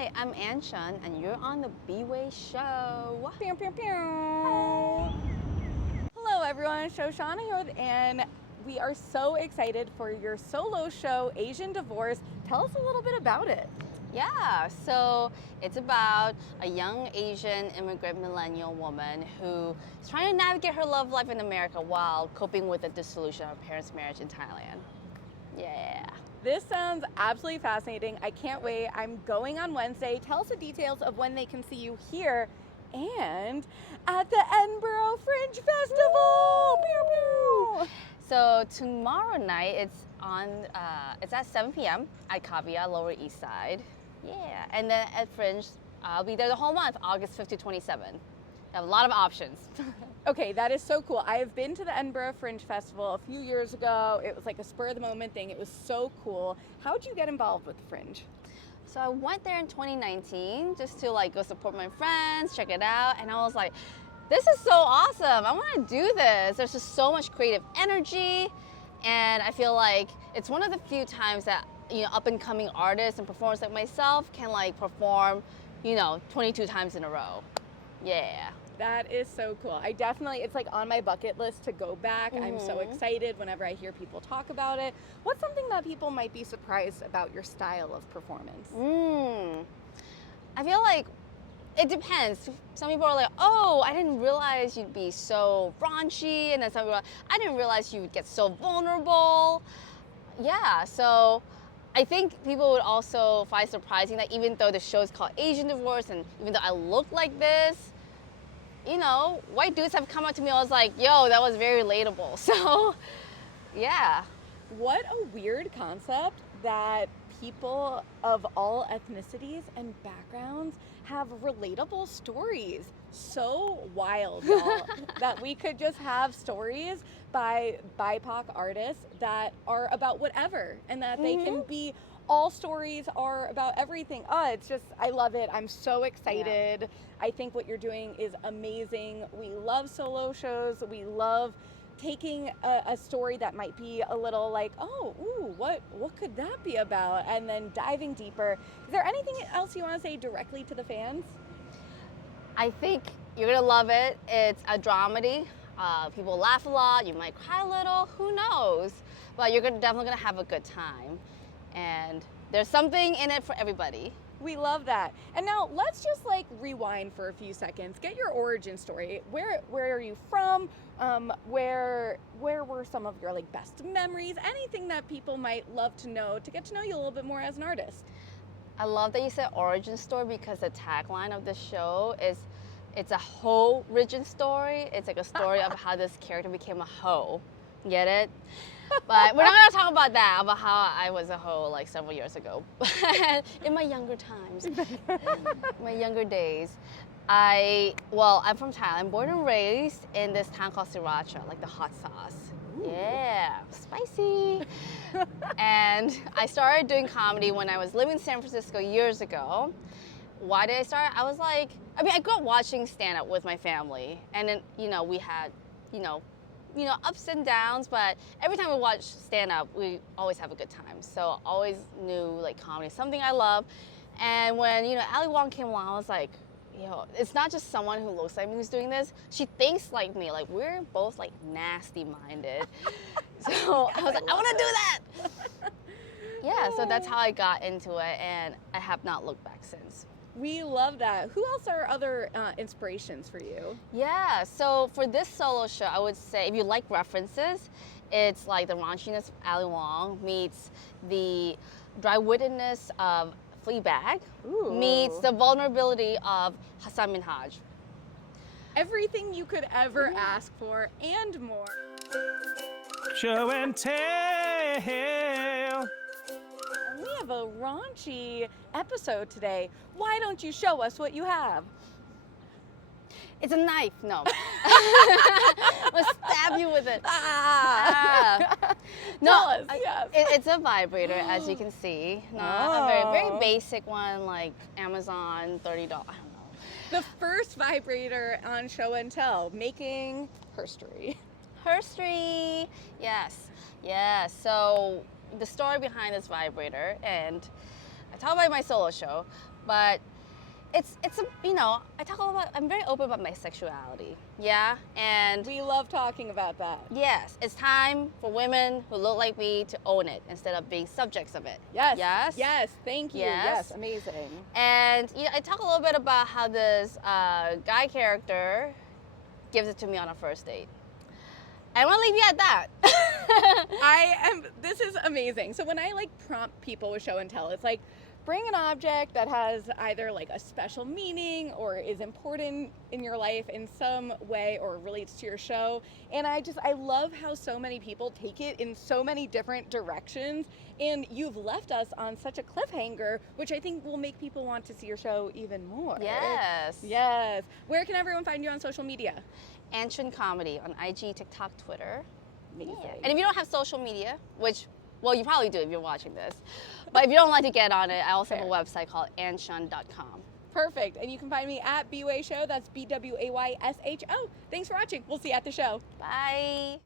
Hi, I'm Chun, and you're on the B-Way Show. Pew, pew, pew. Hello everyone, Shoshana here with Anne. We are so excited for your solo show, Asian Divorce. Tell us a little bit about it. Yeah, so it's about a young Asian immigrant millennial woman who is trying to navigate her love life in America while coping with the dissolution of her parents' marriage in Thailand. Yeah. This sounds absolutely fascinating. I can't wait. I'm going on Wednesday. Tell us the details of when they can see you here and at the Edinburgh Fringe Festival. Pew, pew. So tomorrow night it's at 7 p.m. at Kavia, Lower East Side. Yeah, and then at Fringe, I'll be there the whole month, August 5th to 27. You have a lot of options. Okay, that is so cool. I have been to the Edinburgh Fringe Festival a few years ago. It was like a spur of the moment thing. It was so cool. How did you get involved with the Fringe? So I went there in 2019 just to like go support my friends, check it out, and I was like, this is so awesome. I want to do this. There's just so much creative energy, and I feel like it's one of the few times that, you know, up and coming artists and performers like myself can like perform, 22 times in a row. Yeah. That is so cool. It's like on my bucket list to go back. I'm so excited whenever I hear people talk about it. What's something that people might be surprised about your style of performance? I feel like it depends. Some people are like, oh, I didn't realize you'd be so raunchy. And then some people are like, I didn't realize you would get so vulnerable. Yeah, so I think people would also find surprising that even though the show is called Asian Divorce and even though I look like this, white dudes have come up to me. I was like, yo, that was very relatable. So, yeah. What a weird concept that people of all ethnicities and backgrounds have relatable stories. So wild, y'all, that we could just have stories by BIPOC artists that are about whatever and that they can be. All stories are about everything. I love it. I'm so excited. Yeah. I think what you're doing is amazing. We love solo shows. We love taking a story that might be a little like, what could that be about? And then diving deeper. Is there anything else you want to say directly to the fans? I think you're going to love it. It's a dramedy. People laugh a lot. You might cry a little. Who knows? But you're definitely going to have a good time. And there's something in it for everybody. We love that. And now let's just like rewind for a few seconds. Get your origin story. Where are you from? Where were some of your like best memories? Anything that people might love to know to get to know you a little bit more as an artist. I love that you said origin story because the tagline of the show is it's a hoe origin story. It's like a story of how this character became a hoe. Get it? But we're not going to talk about that, about how I was a hoe like several years ago. In my younger times, my younger days. I'm from Thailand. I'm born and raised in this town called Sriracha, like the hot sauce. Ooh. Yeah, spicy. And I started doing comedy when I was living in San Francisco years ago. Why did I start? I was like, I grew up watching stand-up with my family. And then, we had, ups and downs, but every time we watch stand-up, we always have a good time. So always knew like comedy is something I love. And when, Ali Wong came along, I was like, it's not just someone who looks like me who's doing this. She thinks like me. Like we're both like nasty-minded. So I was like, I want to do that. Yeah, so that's how I got into it, and I have not looked back since. We love that. Who else are other inspirations for you? Yeah, so for this solo show, I would say if you like references, it's like the raunchiness of Ali Wong meets the dry-wittedness of Fleabag, meets the vulnerability of Hassan Minhaj. Everything you could ever ask for and more. Show and tell. We have a raunchy episode today. Why don't you show us what you have? It's a knife. No. I'll stab you with it. No, yes. It's a vibrator, as you can see. Not a very, very basic one, like Amazon, $30. I don't know. The first vibrator on Show and Tell, making history. History, yes. Yeah, so the story behind this vibrator, and I talk about my solo show, but it's you know, I talk about, I'm very open about my sexuality. Yeah, and We love talking about that. yes, it's time for women who look like me to own it instead of being subjects of it. Yes. Yes. Yes. Thank you. Yes. Yes. Amazing. And you know, I talk a little bit about how this guy character gives it to me on a first date. I want to leave you at that. This is amazing. So when I like prompt people with show and tell, it's like, bring an object that has either like a special meaning or is important in your life in some way or relates to your show. And I love how so many people take it in so many different directions. And you've left us on such a cliffhanger, which I think will make people want to see your show even more. Yes. Yes. Where can everyone find you on social media? And Chun Comedy on IG, TikTok, Twitter. Amazing. Yeah. And if you don't have social media, which, well, you probably do if you're watching this, but if you don't like to get on it, I also have a website called anshun.com. Perfect. And you can find me at BWayShow. That's BWAYSHO. Thanks for watching. We'll see you at the show. Bye.